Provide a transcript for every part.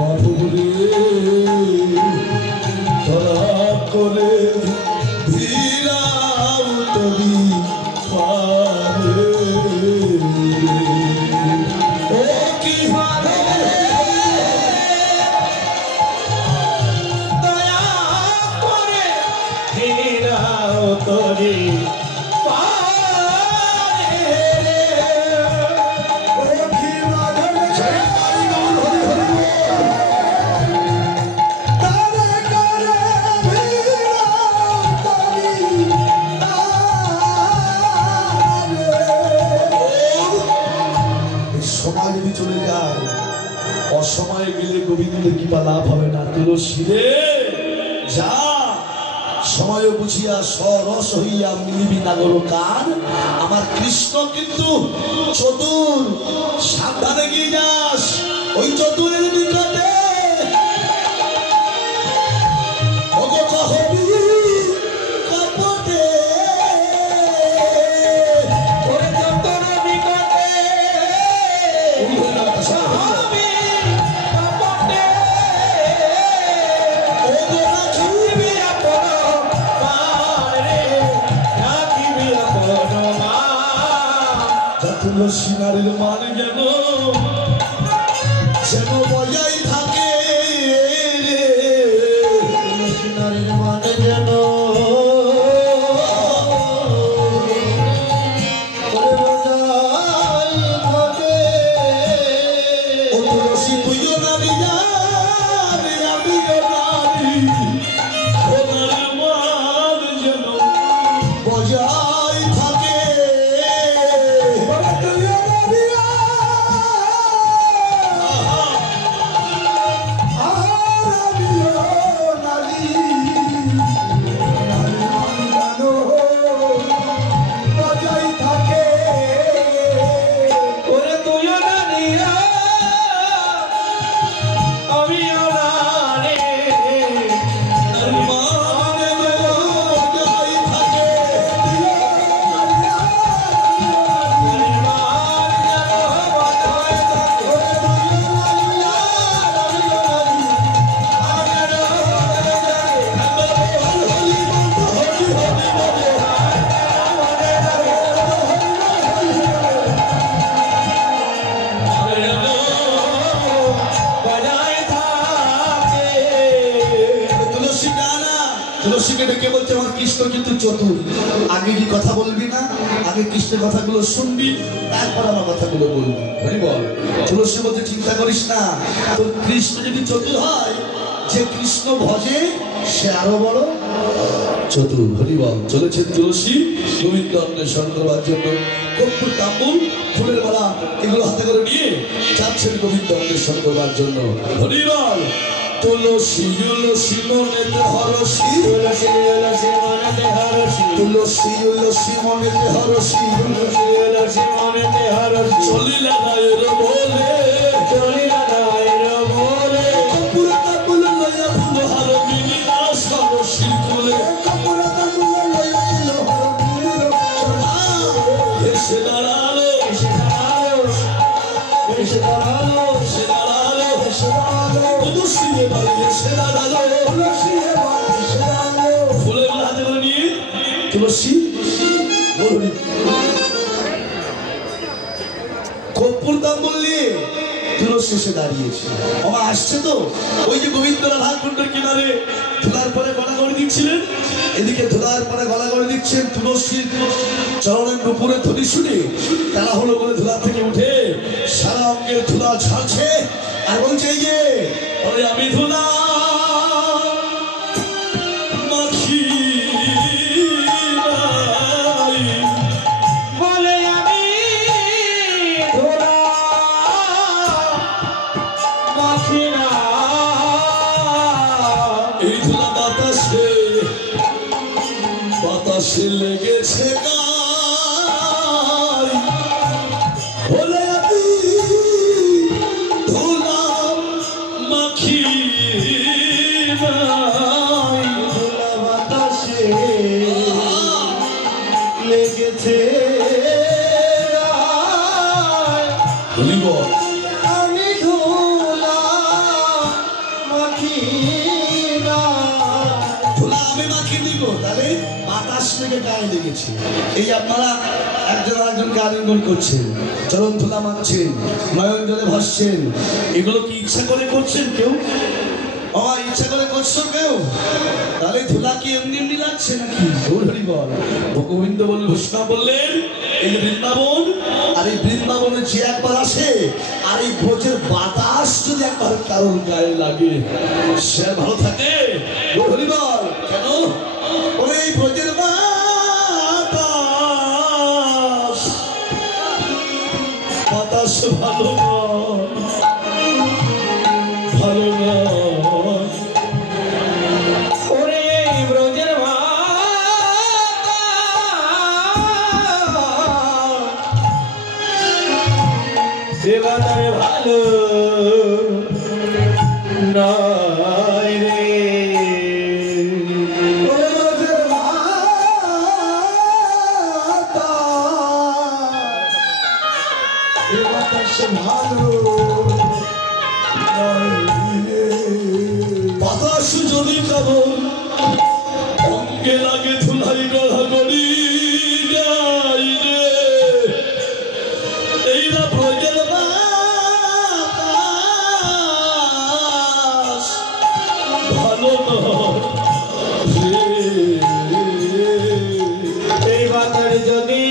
মাধুরী ধরা করে ধীরাও তবি পারে ও কি দয়া করে ধীরাও তবি চলে যায় অসময়ে গেলে গোবিন্দের কৃপা লাভ হবে না। তুলসী রে যা সময় বুঝিয়া সরস হইয়া মিলিবি নাগর কান। আমার কৃষ্ণ কিন্তু চতুর, সাবধানে গিয়ে যাস ওই চতুরের নিকটে। তুলসী নারীর মান যেন যেন বজাই থাকে রে, তুলসী নারীর মান যেন বজাই থাকে। ও তুলসী তুইও নারী যাবি, আমিও নারী, ওনার মান যেন বজাই থাকে। তুলসীকে ডেকে বলছে আমার কৃষ্ণ কিন্তু চতুর, আগে কি কথা বলবি না, আগে কৃষ্ণের কথাগুলো শুনবি, তারপর আমার কথাগুলো বলবি। হরি বল। তুলসী বলছে চিন্তা করিস না, তোর কৃষ্ণ যদি চতুর হয়, যে কৃষ্ণ ভজে সে আরো বড় চতুর। হরি বল। চলেছেন তুলসী গোবিন্দ অন্বেষণ করবার জন্য। কর্পূর, তাম্বুল, ফুলের মালা এগুলো হাতে করে নিয়ে যাচ্ছেন গোবিন্দ অন্বেষণ করবার জন্য। হরি বল। তুলসী তুলসী মনেতে হরসি, তুলসী তুলসী মনেতে হরসি, তুলসী তুলসী মনেতে হরসি, তুলসী তুলসী মনেতে হরসি। চলিলা নায়ের বলে, চলিলা নায়ের বলে, কর্পূর তাম্বুল লইয়া ফুল হার মিলিলা সরসির কোলে, কর্পূর তাম্বুল লইয়া ফুল হার মিলিলা এসে দাঁড়ালো, এসে দাঁড়ালো, এসে দাঁড়ালো, এসে দাঁড়ালো, এসে দাঁড়ালো। ফুলের হাতে করে নিয়ে তুলসী কর্পূর তাম্বুল নিয়ে তুলসী এসে দাঁড়িয়েছে। আমার আসছে তো ওই যে গোবিন্দ রাধা কুণ্ডের কিনারে ধুলার পরে গলা করে দিচ্ছিলেন, এদিকে ধুলার পরে গলা করে দিচ্ছেন। তুলসীর চরণের নুপুরে ধ্বনি শুনে তারা হলো করে ধুলা থেকে উঠে সারা অঙ্গের ধুলা ছাড়ছে আর বলছে এই যে আমি ধুলা মাখি বলে, আমি ধুলা মাখি না, এই ধুলা বাতাসে বাতাসে লেগেছে গায়, বলে আমি ধুলা মাখি নাই, ধুলা বাতাসে লেগেছে গায়। আমি ধুলা মাখিনি গো, তাহলে বাতাস থেকে গায়ে লেগেছে। এই আপনারা একজন আরেকজনকে আলিঙ্গন করছেন, চরণ ধুলা মারছেন, নয়ন জলে ভাসছেন, এগুলো কি ইচ্ছা করে করছেন কেউ? বাবা ইচ্ছা করে করছো কেউ? তাহলে ধুলা কি এমনি এমনি লাগছে নাকি? হরি বল। গোবিন্দ বললেন, ঘোষণা বললেন, এই বৃন্দাবন, আর এই বৃন্দাবনে যে একবার আসে আর এই ব্রজের বাতাস যদি একবার কারোর গায়ে লাগে সে ভালো থাকে। হরি বল। কেন? ওরে এই ব্রজের বাতাস, বাতাস ভালো নয়, ভালো নয়। দেবাদারে ভালো নয় রে, বাতাস যদি কেমন অঙ্গে লাগে ধুলাই গড়াগড়ি যাই রে, এই না ব্রজের বাতাস ভালো নয়। এই বাতাস যদি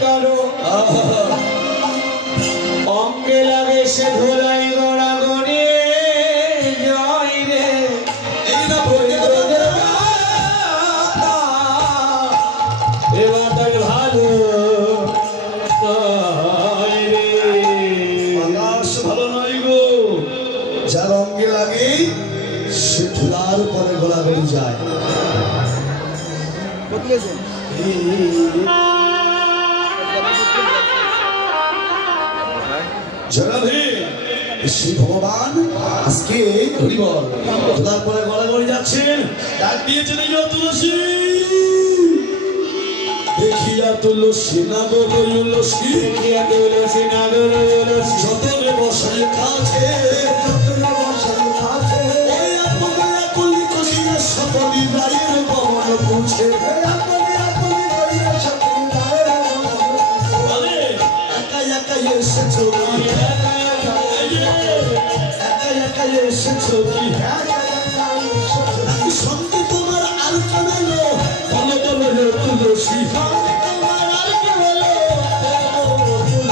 কারো অঙ্গে লাগে সে ধুলাই গড়াগড়ি জয় রে, এই না ব্রজের এ বাতাস ভালো নয় রে, বাতাস ভালো নয় গো। যার অঙ্গে লাগে সে ধুলার পরে গোলাগড়ি যায়। জগবে শ্রী ভগবান আজকে হরি বল ধুলার পরে গোলাগড়ি যাচ্ছেন, ডাক দিয়েছেন, এই তুলসী দেখিয়া তুলসী না গো তুলসী, দেখিয়া তুলসী না গো তুলসী, যতনে বসায় কাছে, যতনে বসায় কাছে, ওই আপনে কুলি করিয়া সকলি রায়ের পবন পুছে, আপনে করিয়া সকলি রায়ের বলে একা একা এসেছো কি, একা একা এসেছো কি, নাকি সঙ্গে তোমার আর কেউ এলো, বলো বলো তুলসী,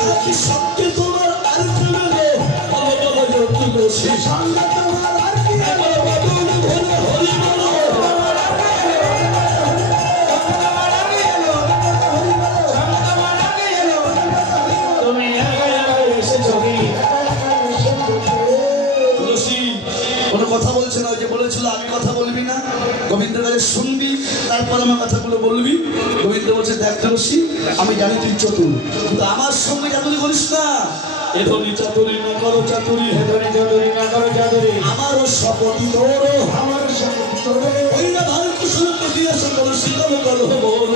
নাকি সঙ্গে তোমার আর কেউ এলো, বলো বলো তুলসী, সঙ্গে তোমার আর কি এলো, হরি বলো, তুমি একা একা এসেছো কি? তুলসী কোনো কথা বলছে না, ওই যে বলেছিল আমি কথা বলবি না, গোবিন্দের কাছে শুনবি তারপর আমার কথাগুলো বলবি। গোবিন্দ বলছে, দেখ তুলসী আমি জানি তুই চতুর, কিন্তু আমার সঙ্গে চাতুরি করিস না, এ ধরি চাতুরি না করো চাতুরি, হে ধরি চাতুরি না করো চাতুরি, আমারও শপথি তোর, আমার শপথি তোর, ওই না ভালো কুশল করিয়া সকল শীতল করো মোর,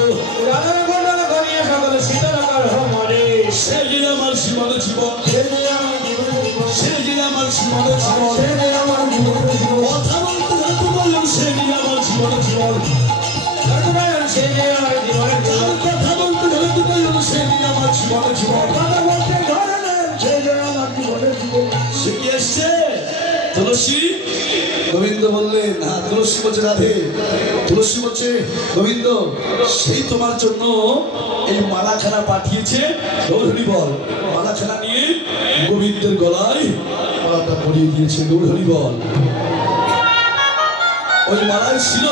রাধার গণ্ডল করিয়া সকল শীতল করো মরে, সে যে আমার জীবন জীবন, সে যে আমার জীবন জীবন, সে যে আমার জীবন জীবন, সে যে আমার জীবন জীবন, কথা বলতে থাকো বলুন সে যে আমার জীবন জীবন, রঘুনায়ণ সে যে আমার জীবন জীবন, কথা বলতে থাকো বলুন সে যে আমার জীবন জীবন, কথা বলতে ধরলেন সে যে আমার জীবনের জীবন। সে কি এসছে? তুলসী গোবিন্দ বললেন, হ্যাঁ তুলসী বলছে রাধে, তুলসী বলছে গোবিন্দ সেই তোমার জন্য এই মালাখানা পাঠিয়েছে, গৌরহরি বল, মালাখানা নিয়ে গোবিন্দের গলায় মালাটা পরিয়ে দিয়েছে, গৌরহরি বল। ওই মালায় ছিল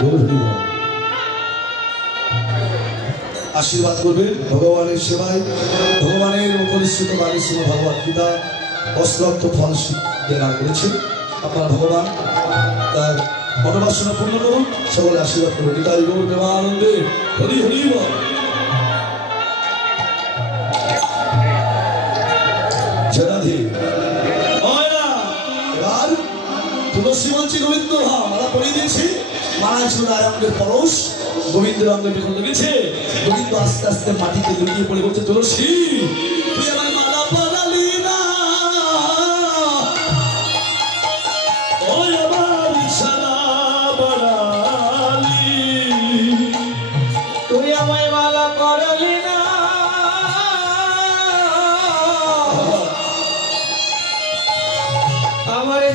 গৌরহরি বল। আশীর্বাদ করবেন ভগবানের সেবায়, ভগবানের পরিশ্রুত বাণী শ্রীমদ্ ভগবত গীতা অশ্রদ্ধ ফল দান করেছেন। আপনার ভগবান তার মনোবাসনা পূর্ণ করুন, সকলে আশীর্বাদ করুন। নিতাই গৌর প্রেমানন্দে হরি হরি বল। জনাধি এবার তুলসী বলছি গোবিন্দ, হ্যাঁ মালা পরিয়ে দিয়েছি, মালা ছিল রায়ঙ্গের পরশ, গোবিন্দের অঙ্গে যখন লেগেছে গোবিন্দ আস্তে আস্তে মাটিতে লুটিয়ে পড়ে বলছে, তুলসী তুই আমার মালা পরালি না,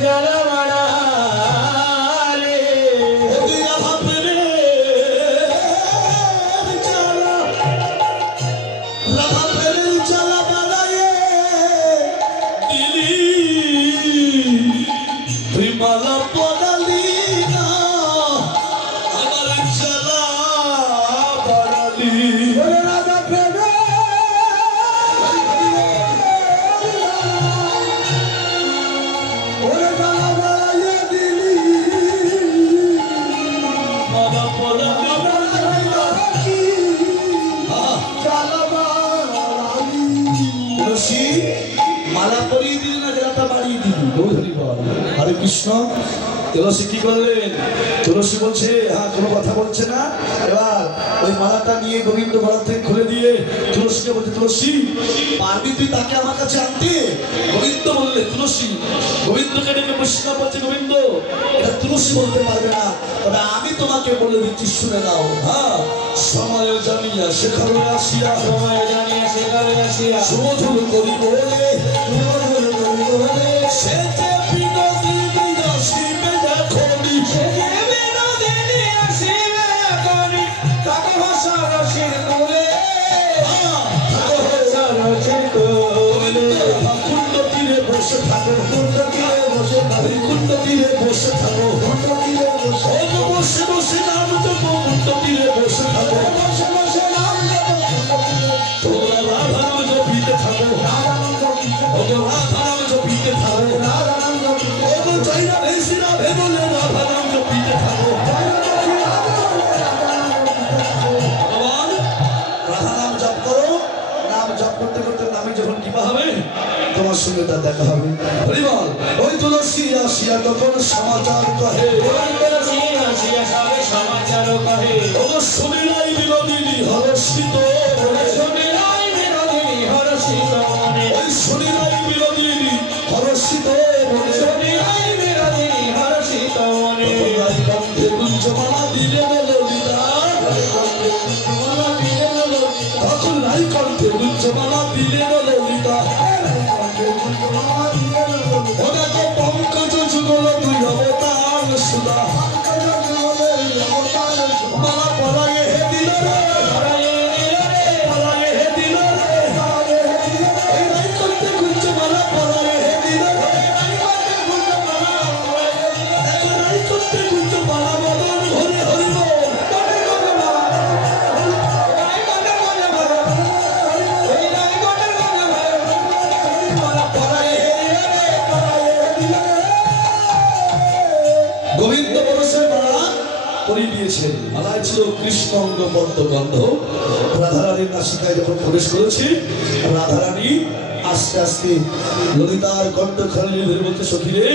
জ্বালা মারা রে ওরে রাধা প্রেমের জ্বালা, রাধা প্রেমের জ্বালা বাড়ায়ে দিলি, তুই মালা পড়ালি না, আমার জ্বালা বাড়ালি। ওরে রাধা প্রেমে ওরে জ্বালা বাড়াইয়া দিলি মালা পড়ালি কি আহ, জ্বালা বাড়ালি তুলসী মালা পরিয়ে দিলি না জ্বালাটা বাড়িয়ে দিলি। গৌরী বল হরে কৃষ্ণ। তুলসী কি করলেন? তুলসী বলছে হ্যাঁ, কোনো কথা বলছে না। এবার ওই মালাটা নিয়ে গোবিন্দ গলা থেকে খুলে দিয়ে তুলসীকে বলছে, তুলসী পারবি তুই তাকে আমার কাছে আনতে? গোবিন্দ বললে তুলসী, গোবিন্দকে ডেকে বৈষ্ণব বলছে, গোবিন্দ এটা তুলসী বলতে পারবে না, তবে আমি তোমাকে বলে দিচ্ছি, শুনে নাও। হ্যাঁ, সময় জানিয়া সেখানে আসিয়া, সময় জানিয়া সেখানে আসিয়া সুমধুর করি বলে সে যে বিনোদী বিনাশিবে যখনই, সে যে বিনোদিনী আসিবে এখনি, তাকে ভাষা রসির কোলে তাকে ভাষা রসির কোলে কুণ্ড তীরে বসে থাকো, কুণ্ড তীরে বসে থাকো কুণ্ড তীরে বসে থাকো, কুণ্ড তীরে বসে বসে বসে নাম জপো, কুণ্ড তীরে বসে থাকো, বসে বসে নাম জপো, কুণ্ড তীরে তোমরা রাধা নাম জপিতে থাকো, রাধানন্দ গীতে ওগো রাধা নাম জপিতে থাকো, রাধানন্দ গীতে ওগো জয়না ভেসি রাধে বলে রাধা নাম জপিতে থাকো। ভগবান রাধা নাম জপ করো, নাম জপ করতে করতে নামে যখন কৃপা হবে তোমার সঙ্গে তার দেখা হবে। হরি বল। ওই তুলসী আসিয়া তখন সমাচার কহে, সমাচার কহে ওগো শুনিলাই বিনোদিনী হরষিত, শুনিলাই বিনোদিনী হরষিত মনে ওই শুনিলাই বিনোদিনী হরষিত মনে, শুনিলাই বিনোদিনী হরষিত মনে তোমরাই কণ্ঠে গুঞ্জমালা দিলে ললিতা, তখন নাই কণ্ঠে গুঞ্জমালা দিলে ললিতা, ওনাকে পঙ্কজ যুগল দুই অবতার সুদা, মালা পরায়ে হে দিল রে, পরায়ে হে দিল রে, এই নাই করতে গুঞ্জমালা পরায়ে হে দিল রে, এখন নাই করতে গুঞ্জমালা বদন ঘরে হরি বল। গোবিন্দ পরশের মালা পরিয়ে দিয়েছেন। মালায় ছিল কৃষ্ণ অঙ্গ পদ্ম গন্ধ। রাধারানীর নাসিকায় যখন প্রবেশ করেছে, রাধারানী আস্তে আস্তে ললিতার কণ্ঠখানি ধরে বলতে, সখী রে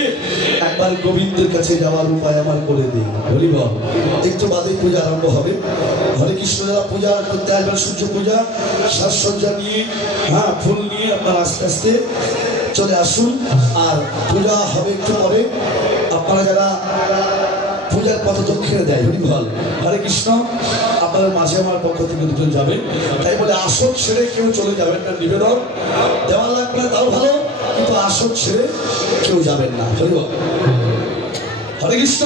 একবার গোবিন্দের কাছে যাওয়ার উপায় আমার করে দিই। হরি বল। একটু বাদে পূজা আরম্ভ হবে। হরে কৃষ্ণ যারা পূজা করতে আসবেন, সূর্য পূজা সাজসজ্জা নিয়ে, হ্যাঁ ফুল নিয়ে আপনারা আস্তে আস্তে চলে আসুন। আর পূজা হবে একটু পরে। আপনারা যারা পূজার পথ দক্ষিণে দেয়, হরি বল। হরে কৃষ্ণ। আপনাদের মাঝে আমার পক্ষ থেকে দুজন যাবে, তাই বলে আসন ছেড়ে কেউ চলে যাবেন না। নিবেদন দেওয়া লাগবে তাও ভালো, কিন্তু আসন ছেড়ে কেউ যাবেন না। হরি বল। হরে কৃষ্ণ।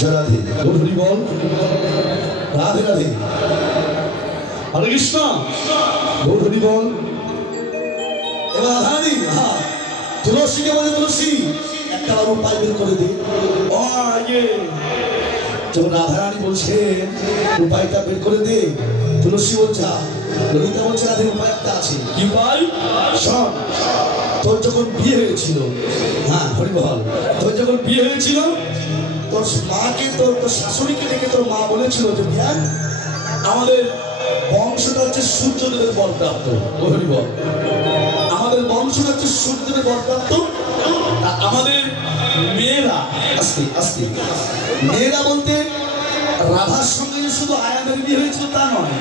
জয় রাধে। হরি বল। রাধে রাধে। হরে কৃষ্ণ। হরি বল। এবার রাধারানী তুলসীকে বলে, তুলসী একটা আর উপায় বের করে দে। যখন রাধারানী বলছেন উপায়টা বের করে দে, তুলসী বলছে, ললিতা বলছে, রাধে উপায় একটা আছে। কি উপায়? শোন, তোর যখন বিয়ে হয়েছিল, হ্যাঁ হরি বল, তোর যখন বিয়ে হয়েছিল, তোর মাকে তোর শাশুড়িকে ডেকে তোর মা বলেছিল যে বিয়ান আমাদের বংশটা হচ্ছে সূর্যদেবের বরপ্রাপ্ত। হরি বল। আমাদের বংশটা হচ্ছে সূর্যদেবের বরপ্রাপ্ত। আমাদের মেয়েরা আস্তে আস্তে, মেয়েরা বলতে রাধার সঙ্গে শুধু আয়ানের বিয়ে হয়েছিল তা নয়।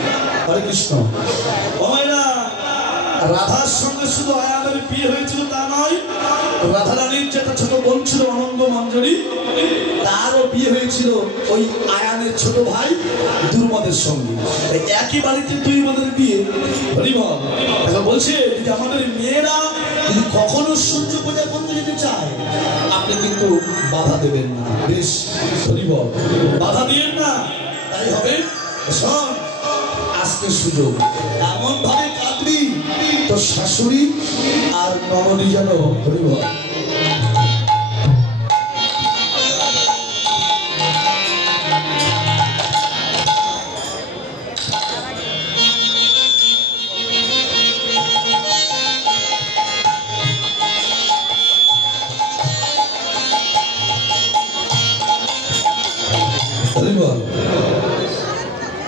হরে কৃষ্ণ। রাধার সঙ্গে শুধু আয়ানের বিয়ে হয়েছিল তা নয়, রাধারানীর যেটা ছোট বোন ছিল অনঙ্গ মঞ্জরি, তারও বিয়ে হয়েছিল ওই আয়ানের ছোট ভাই দুর্মদের সঙ্গে। একই বাড়িতে দুই বোনের বিয়ে। হরি বল। এখন বলছে যে আমাদের মেয়েরা যদি কখনো সূর্য পূজা করতে যেতে চায় আপনি কিন্তু বাধা দেবেন না। বেশ হরি বল, বাধা দিবেন না, তাই হবে। শোন, আজকে সুযোগ, এমন ভাবে কাঁদবি তোর শাশুড়ি আর ননদি যেন হরি বল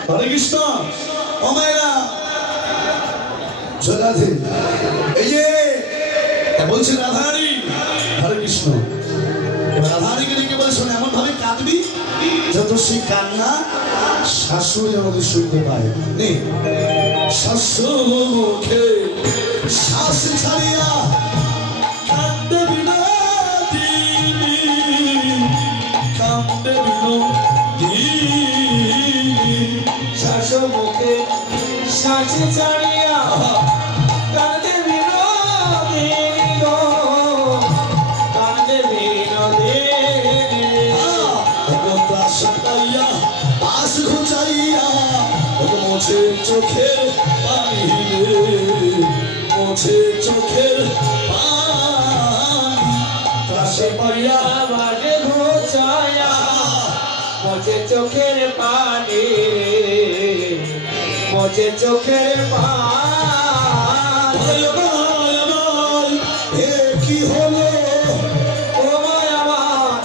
হরে কৃষ্ণ। ও মায়েরা রাধে, এই যে বলছেন রাধারানী, হরে কৃষ্ণ। রাধারানীকে ডেকে বলে শোন, এমন ভাবে কাঁদবি যত সেই কান্না শাশুড়ি আমাদের শুনতে পায়। শাশুড় মুখে শ্বাস ছাড়িয়া কাঁদবে বিনোদিনী, কাঁদবে বিনোদিনী। শাশুড় মুখে শ্বাস ছাড়িয়া কাঁদে বিনোদিনী গো, কাঁদে বিনোদিনী। পাশ ঘুচাইয়া মোছে চোখের পানি রে, মোছে চোখের পানি। পাশে পাইয়া বাজে ঘুচাইয়া মোছে চোখের পানি রে, মোছে চোখের পানি। এ কি হলো ও মায় আমার,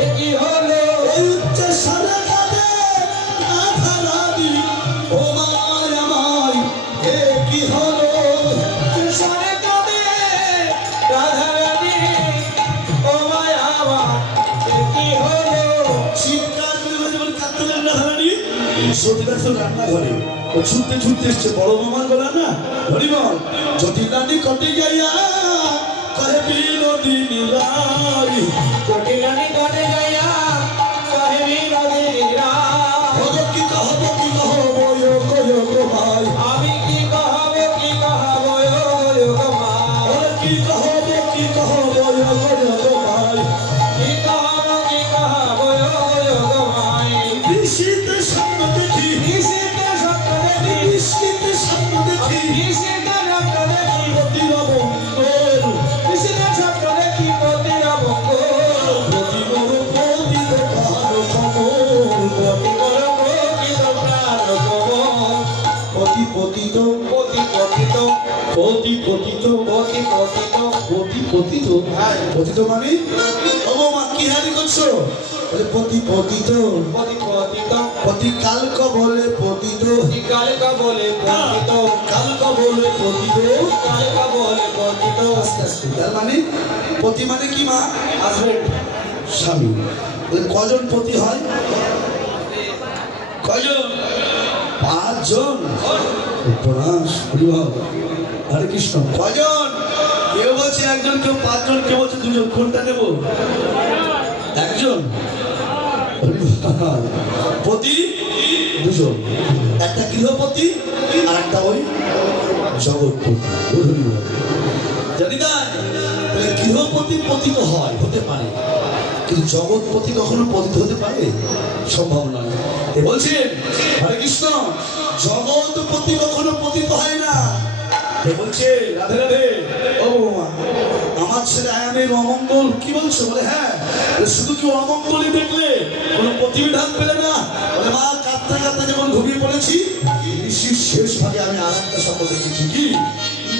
এ কি হলো? এই উচ্চ সারা কাঁদে রাধারানী। ও মায় আমার, এ কি হলো? সারে কাঁদে রাধারানী, ও মায় আমার, এ কি হলো? চিৎকার করে বলে যেমন কাঁদতে লাগলেন রাধারানী। সতীদার তো রান্নাঘরে ও ছুটতে ছুটতে এসছে, বড় মামার গলা না, হরিবল। যদি রানী কটে যাইয়া কহে বিনোদিনী রায়, জটিলানি কাটে যাইয়া কহে বিনোদিনী রায়। ওগো কি কহব কি কহব ও গো ভাই, আমি কি কহব কি কহব ও গো ভাই। ওরে কি কহব কি কহব ও গো ভাই। কি কহব কি কহব ও গো ভাই। নিশীথে স্বপ্ন দেখি, নিশীথে স্বপ্ন দেখি, নিশীথে স্বপ্ন দেখি, নিশীথে স্বপ্ন দেখি, পতির বন্ধর নিশীথে স্বপ্ন দেখি পতির বঙ্গল। পতি মোর পতিত প্রাণ কমল, পতি মোর পতিত প্রাণ কমল। পতি পতিত পতি পতিত, পতি পতিত পতি পতিত। পতি পতিত। হ্যাঁ। পতিত মানে ও মা কি হারি করছো? বলে পতি পতিত, পতি পতিত, পতি কালক বলে পতিত, পতি কালকা বলে পতিত, কালক বলে পতিত। কালকা বলে পতিত। আস্তে আস্তে, তার মানে পতি মানে কি মা? হাজবেন্ড। স্বামী। বলে কজন পতি হয়? কজন? 5 জন। উপনাস হরিভাব, হরে কৃষ্ণ। কজন? কেউ বলছে 1 জন, কেউ 5 জন, কেউ বলছে 2 জন। কোনটা নেব? 1 জন। পতি 2 জন, একটা গৃহপতি আর একটা ওই জগৎপতি। জানি না গৃহপতি পতিত হয়, হতে পারে, কিন্তু জগৎপতি কখনো পতিত হতে পারে? সম্ভব নয়। এ বলছেন হরে কৃষ্ণ, জগৎপতি কখনো পতিত হয় না। এ বলছে রাধে রাধে, ও মা আমার ছেলে আয়ামের অমঙ্গল কি বলছো? বলে হ্যাঁ। শুধু কি অমঙ্গলই দেখলে, কোনো প্রতিবিধান পেলে না? বলে মা কাঁদতে কাঁদতে যখন ঘুমিয়ে পড়েছি, নিশির শেষ ভাগে আমি আর একটা স্বপ্ন দেখেছি। কি?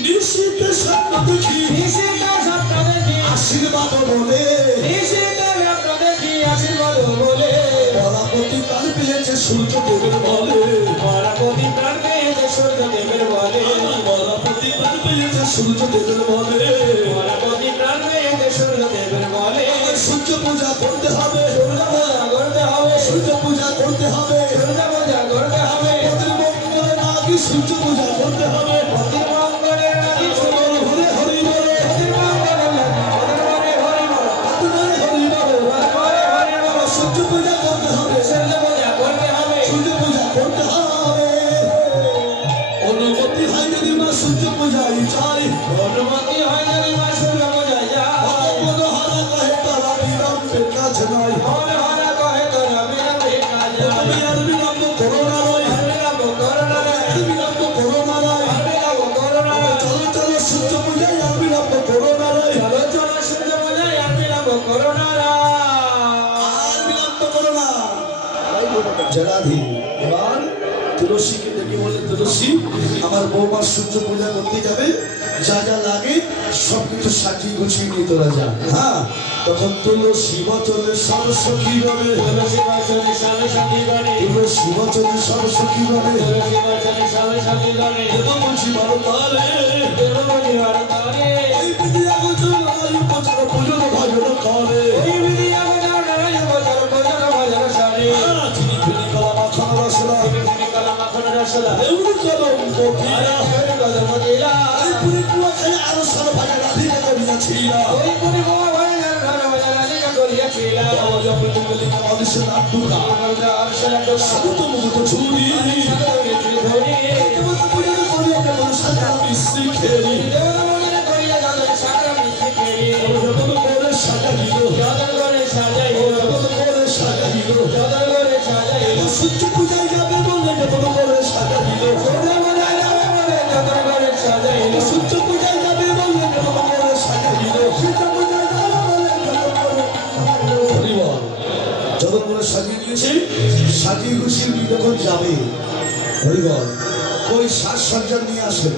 নিশিতে স্বপ্ন দেখি, নিশীথে স্বপ্ন দেখি, আশীর্বাদ বলে, নিশীথে স্বপ্ন দেখি, আশীর্বাদ বলে। পরাপতি প্রাণ পেয়েছে সূর্য দেবের বলে, পরাপতি প্রাণ পেয়েছে সূর্য দেবের বলে। পরাপতি প্রাণ পেয়েছে সূর্য দেবের বলে। পরাপতি প্রাণ পেয়েছে সূর্য দেবের বলে। সূর্য পূজা করতে হবে, সূর্য পূজা করতে হবে, সূর্য পূজা করতে হবে, সূর্য পূজা করতে হবে। পতির মঙ্গলের আগে সূর্য পূজা করতে হবে। পতির মঙ্গলের লাগি সূর্য, হরে হরি বলে, পতির মঙ্গলের লাগি পতির মনে হরি বল, আত্মায় হরি বলে, পরে হরি বল। সূর্য পূজা করতে হবে, সূর্য পূজা করতে হবে, সূর্য পূজা করতে হবে। অনুমতি হয় যদি মা সূর্য পূজাই চাই, অনুমতি হয় যদি জরাধি এবার তুলসীকে ডেকে বলে, তুলসী আমার বৌমার সূর্য পূজা করতে যাবে, যা যা লাগে সব কিছু সাজিয়ে গুছিয়ে নিয়ে তোরা যা। হ্যাঁ, তখন তুলসী বচনে সরস্বতী বলে, তুলসী বচনে সরস্বতী বলে, তুলসী বচনে সরস্বতী বলে, তুলসী বচনে সরস্বতী বলে, দেবমুখী ভারতালে দেবমুখী ভারতালে, ওই বিদ্যা গোচর নারী বচন ভজন ভজন করে, ওই বিদ্যা গোচর নারী বচন ভজন ভজন সারে, চিনি ফিনি কলা মাখন রসলা, চিনি কলা মাখন রসলা, দেউড়ি কলম কোকিলা, দেউড়ি কলম কোকিলা, ওই পুরি কুয়া খায় আরো সর ভাজা রাধিকা করিয়াছিলা, ওই পুরি কুয়া খায় আরো ভাজা রাধিকা করিয়াছিলা, অদিশে নাম দুর্গা, সাধুত মুকুট ছুরি, কেবল পুরি করিয়া কেবল সাজা মিশ্রি খেলি, যতন করে সাজাইল, সূর্য পূজায় যাবে বলে যতন করে সাজাইল, সূর্য পূজায় যাবে বলে যতন করে সাজাইল, যতন করে সাজিয়ে দিয়েছে, সাজিয়ে গুছিয়ে নিয়ে যখন যাবে, হরিবল ওই সাজসজ্জা নিয়ে আসে,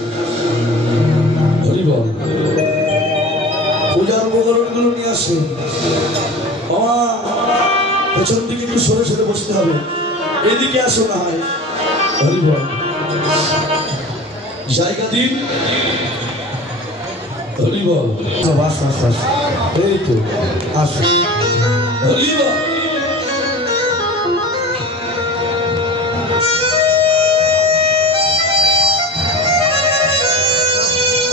হরিবল পূজার উপকরণগুলো নিয়ে আসে। বাবা পেছন দিকে একটু সরে সরে বসতে হবে, এদিকে আসো না হয়, হরিবল জায়গা দিন, হরিবল বাস বাস বাস, এই তো আসো, হরিবল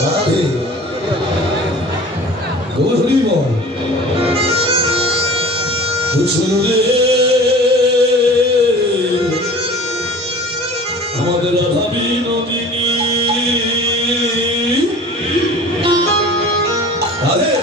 রাধে হরিবল রে আমাদের রাধা বিনোদিনী, রাধে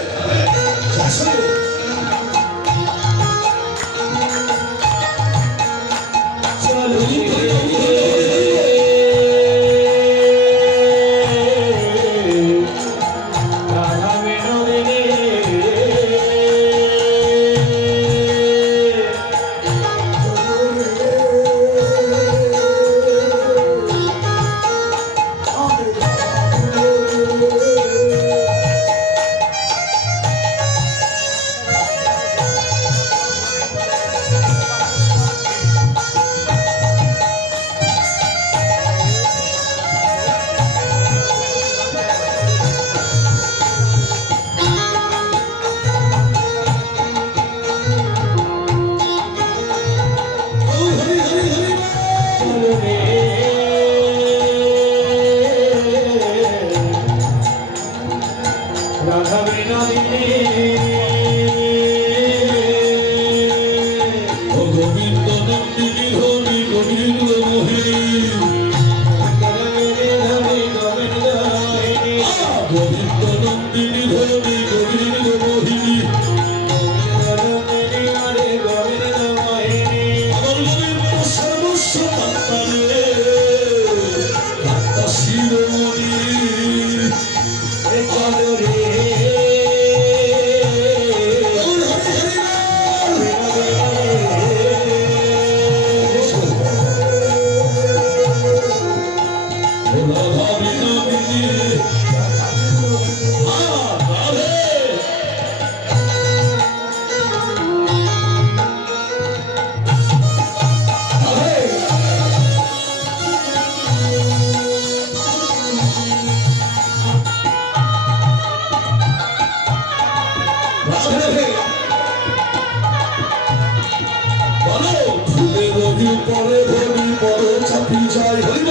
পরে ধরি পর চাপি যায়, হইব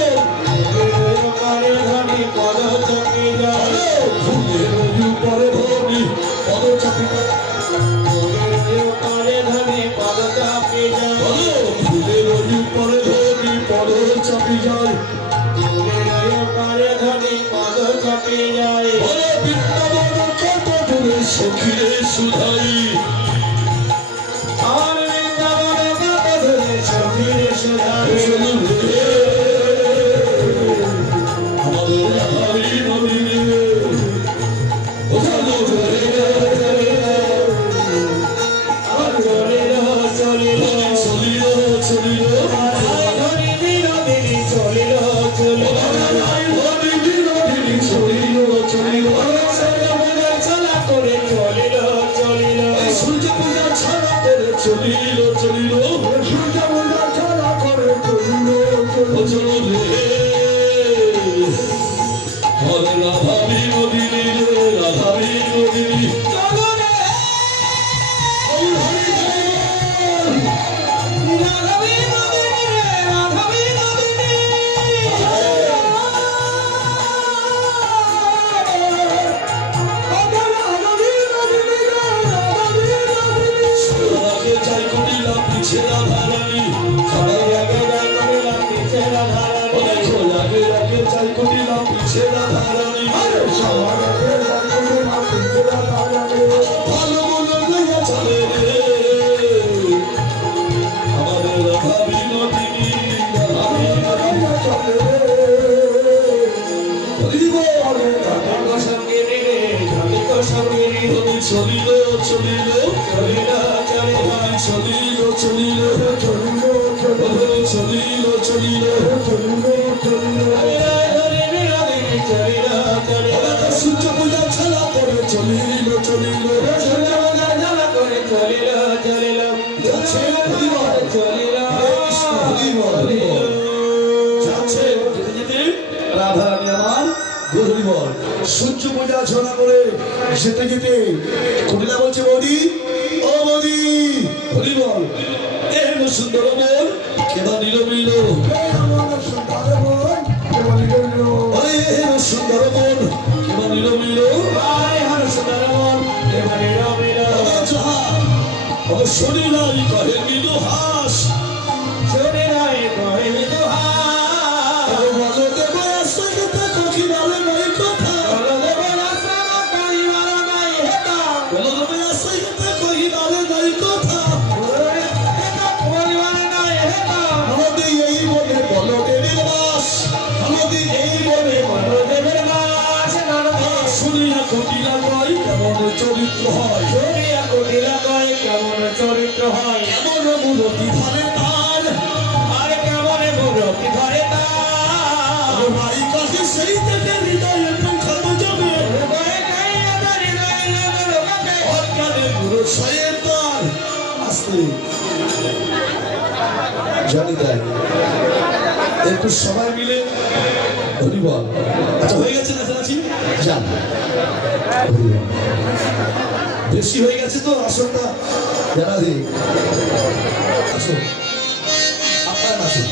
পরে ধরি পর চাপি যায়, ফুলের পরে ধরি পর চাপি যায়, পরে ধরি পর চাপি যায়, ফুলের পরে ধরি পর চাপি যায়, পরে ধরি পর চাপি যায়, বৃন্দাবন কত দূরে সখীরে সুধাই, আমার বৃন্দাবনে কত দূরে সখীরে সুধাই, আমাদের রাধাই নদী ওখানে চলিল চলিল চলিল ভালো মনে লইয়া চলে রে আমাদের রাধা বিনোদিনী চলিল চলিল চলিল চলিল চলিল চলিল চলিল সূর্য পূজা ছাড়া করে চলিল চলিল রাধারানী আমার গৌরীবর সূর্য পূজা ঝোনা করে যেতে যেতে কবিতা বলছে বৌদি ও বৌদি হরিবল এর সুন্দর বল কেবা নিল মিল সুন্দর বল কেবা নিল মিল শনি নাই কহে মৃদু হাস শনি নাই কহে মৃদু হাস বলো দেব আসতে কখি ভালো নয় কথা বলো দেব আসতে কখি ভালো নাই হেতা বলো দেব আসতে কখি ভালো নাই কথা আমাদের এই মনে বলো দেবের বাস আমাদের এই মনে বলো দেবের বাস শুনিয়া কটিলা কয় কেমন চরিত্র হয় শুনিয়া কটিলা কয় কেমন চরিত্র হয় কেমন মূরতি ধরে তার আর কেমন মূরতি ধরে তার বাড়ি কাছে সেই থেকে হৃদয়ে পৌঁছানো যাবে অজ্ঞানে গুরু শয়তান আসতে জানি তাই একটু সবাই মিলে হরিবল আচ্ছা হয়ে গেছে নাচানাচি যান বেশি হয়ে গেছে তো আসলটা জানা দিই আসুন আপনার আসুন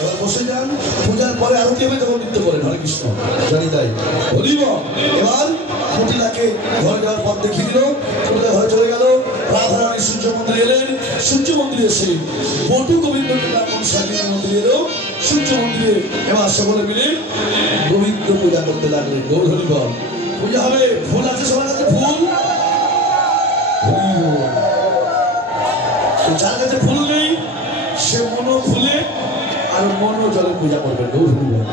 এবার বসে যান, পূজার পরে আরতি হবে তখন নৃত্য করেন। হরে কৃষ্ণ, জানি তাই বলিব। এবার কুটিলাকে ঘরে যাওয়ার পথ দেখিয়ে দিল, কুটিলা ঘরে চলে গেল। রাধারানী সূর্য মন্দিরে এলেন, সূর্য মন্দিরে এসে বটু গোবিন্দকে ব্রাহ্মণ সাজিয়ে মন্দিরে এলো। সূর্য মন্দিরে এবার সকলে মিলে গোবিন্দ পূজা করতে লাগলেন। গৌর হরিবল। পূজা হবে, ফুল আছে সবার কাছে, ফুল যার কাছে ফুল নেই সে মনো ফুলে আর মনো জলে পূজা করবে। গৌর হরি বল।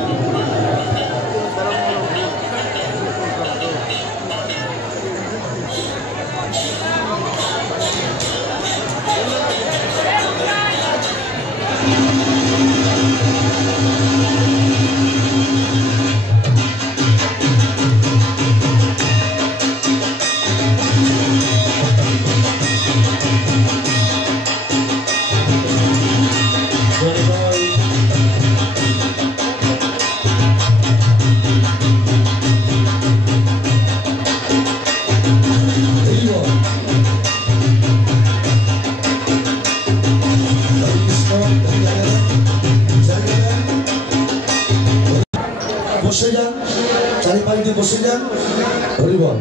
বসে যান, চারিপাশ দিয়ে বসে যান। হরি বল।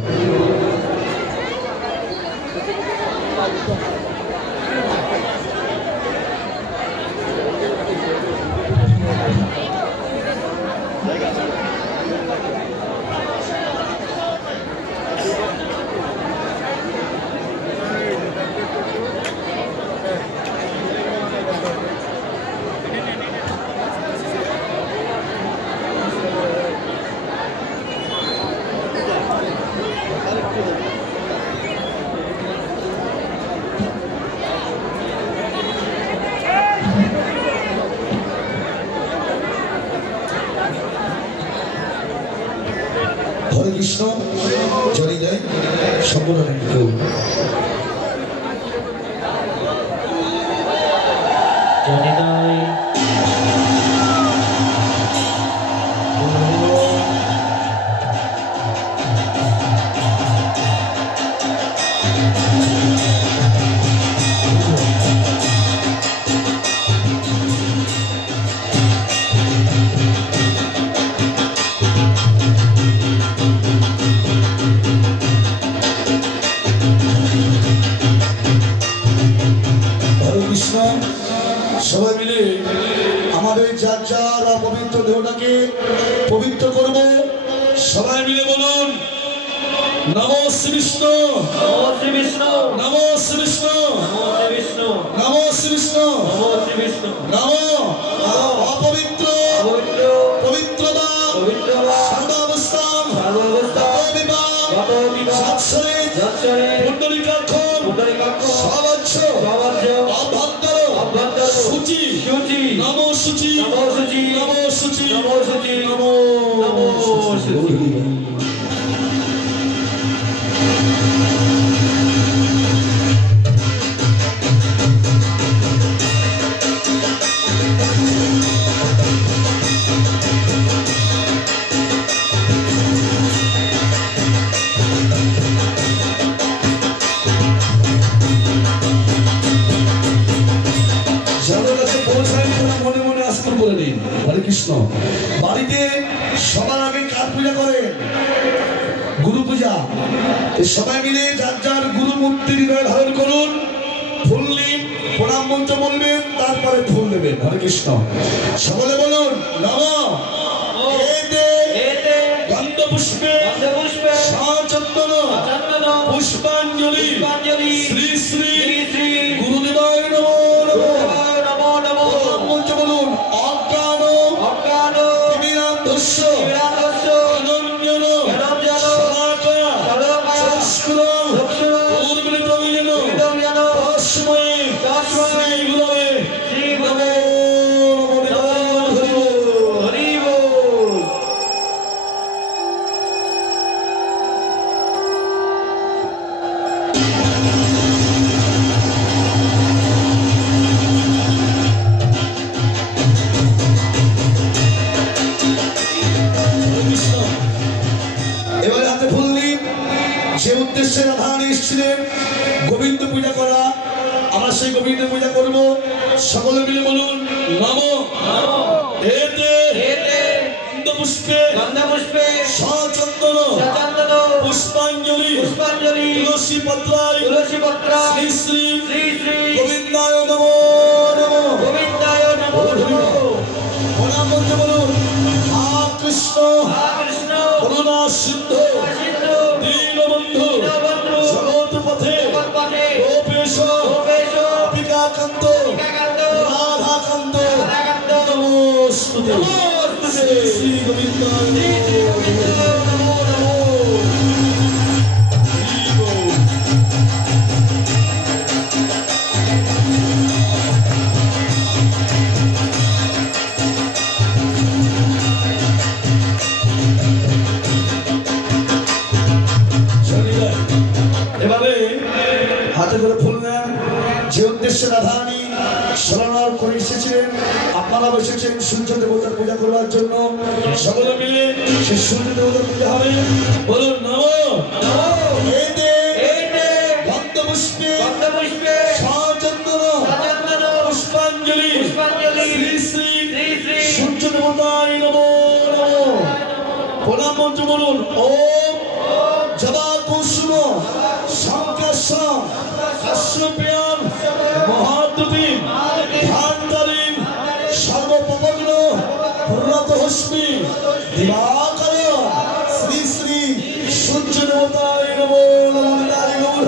হরে কৃষ্ণ। চলে যায় সম্বোধন কেউ সবাই মিলে আমাদের যার যার অপবিত্র দেহটাকে পবিত্র করব। সবাই মিলে বলুন নমো শ্রী বিষ্ণু, নমো শ্রী বিষ্ণু, নমো শ্রী বিষ্ণু, নমো শ্রী বিষ্ণু, নমো শ্রী বিষ্ণু, নমো শ্রী বিষ্ণু, নমো অপবিত্র পবিত্র পবিত্রতা পবিত্রতা সর্বাবস্থান সর্বাবস্থান গত বিবাহ যৎসরে পুণ্ডরীকাক্ষম পুণ্ডরীকাক্ষম সবাচ্য অভ্যন্তর শুচি নমো শুচি নমো শুচি নমো শুচি নমো শুচি নমো নমো শুচি। মনে মনে আসন বলে নিন। হরে কৃষ্ণ। বাড়িতে সবার আগে কার পূজা করেন? গুরু পূজা। সবাই মিলে যার যার গুরু মূর্তি হৃদয়ে ধারণ করুন। ফুল নিন, প্রণাম মন্ত্র বলবেন, তারপরে ফুল নেবেন। হরে কৃষ্ণ। সকলে বলুন নমঃ এতে গন্ধ পুষ্পে সচন্দন পুষ্পাঞ্জলি শ্রী শ্রী গুরুদেবায় নমঃ। এবারে হাতে ফুল দিন। যে উদ্দেশ্যে রাধারানী এসেছিলেন গোবিন্দ পূজা করা, আমরা সেই গোবিন্দ পূজা করব। সকলে মিলে বলুন নমঃ এতে গন্ধ পুষ্পে সচন্দন পুষ্পাঞ্জলি তুলসী পত্রায় শ্রী শ্রী গোবিন্দায় নমো নমঃ। প্রণাম মন্ত্র বলুন কৃষ্ণ করুণা সিন্ধু দীনবন্ধু জগৎ পথে নেন যে উদ্দেশ্যে রাধারানী সরানোর করে এসেছিলেন। আপনারা বসেছেন সূর্য দেবতার পূজা করবার জন্য। সকলে মিলে সে সূর্য দেবতার পূজা হবে। বলুন নমো গন্ধপুষ্পে সচন্দন পুষ্পাঞ্জলি শ্রী শ্রী সূর্য দেবতায় নমো নমো। প্রণাম মন্ত্র বলুন। ওম জবা কুসুম শঙ্কাশম কাশ্যপেয়ম মহাদ্যুতিম ধান্তারিম সর্বপগ্ন প্রণতহস্মি দিবাকর শ্রী শ্রী সূর্য দেবতায় নমো নমো। তাই গৌর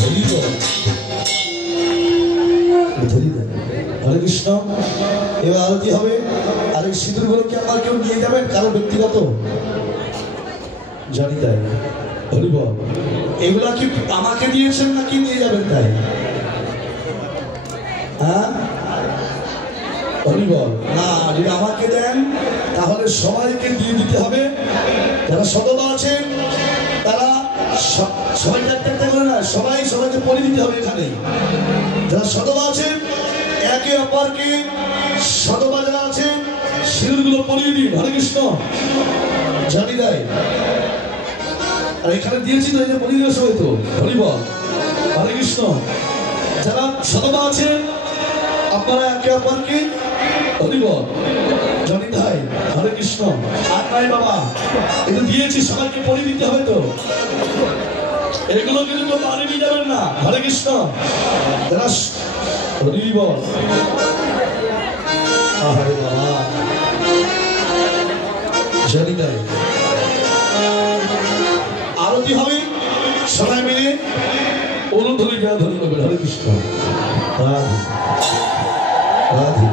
হরি বল। হরে কৃষ্ণ। এবার আরতি হবে। আর এই সিঁদুরগুলো কি আমার কেউ নিয়ে যাবেন কারো ব্যক্তিগত? জানি তাই। হরি বল। এগুলা কি আমাকে দিয়েছেন নাকি নিয়ে যাবেন তাই? হ্যাঁ হরি বল। না যদি আমাকে দেন তাহলে সবাইকে দিয়ে দিতে হবে। যারা সদবা আছেন তারা সবাই একটা করে না, সবাইকে পড়ে দিতে হবে এখানে। যারা সদবা আছেন একে অপরকে সদবা যারা আছেন সিঁদুরগুলো পরিয়ে দিন। হরে কৃষ্ণ। জানি তাই। আর এখানে দিয়েছি তো এই যে পরিয়ে দেওয়ার সময় তো। হরি বল। হরে কৃষ্ণ। যারা সদবা আছেন আপনারা একে অপরকে হরি বল জানি তাই। হরে কৃষ্ণ। আর নাই বাবা এটা দিয়েছি সবাইকে পরিয়ে দিতে হবে তো। এগুলো কিন্তু কেউ বাড়ি নিয়ে যাবেন না। হরে কৃষ্ণ। যারা হরি বল। হরে বাবা জানি তাই। আরতি হবে সবাই মিলে অনুধ্বনি গান ধরে। হরে কৃষ্ণ। রাধে রাধে।